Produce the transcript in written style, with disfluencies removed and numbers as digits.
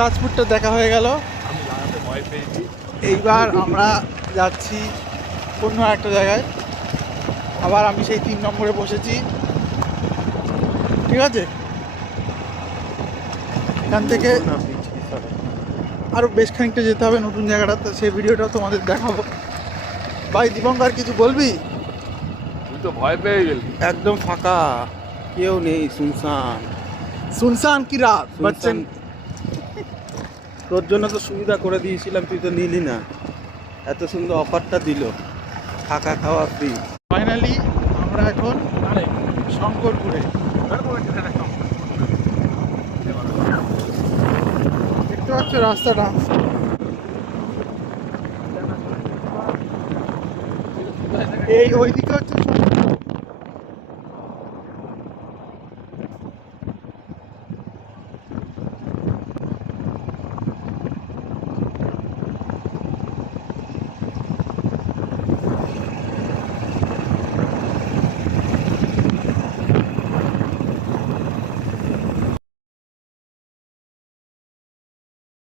তাজপুরটা দেখা হয়ে গেল। আমি লাগাতে ভয় পেয়েছি। এইবার আমরা যাচ্ছি অন্য একটা জায়গায়। আবার আমি সেই 3 নম্বরে বসেছি, ঠিক আছে। এখান থেকে আরও বেশ খানিকটা যেতে হবে নতুন জায়গাটা, তো সেই ভিডিওটাও তোমাদের দেখাবো। ভাই দীপঙ্কর কিছু বলবি? তুই তো ভয় পেয়ে গেলি। একদম ফাঁকা, কেউ নেই, শুনশান। শুনশান কি রাত বাচ্চেন। তোর জন্য তো সুবিধা করে দিয়েছিলাম, তুই তো নিলি না। এত সুন্দর অফারটা দিল, থাকা খাওয়া ফ্রি। ফাইনালি আমরা এখন শঙ্করপুরে। দেখতে পাচ্ছ রাস্তাটা, এই ওইদিকে হচ্ছে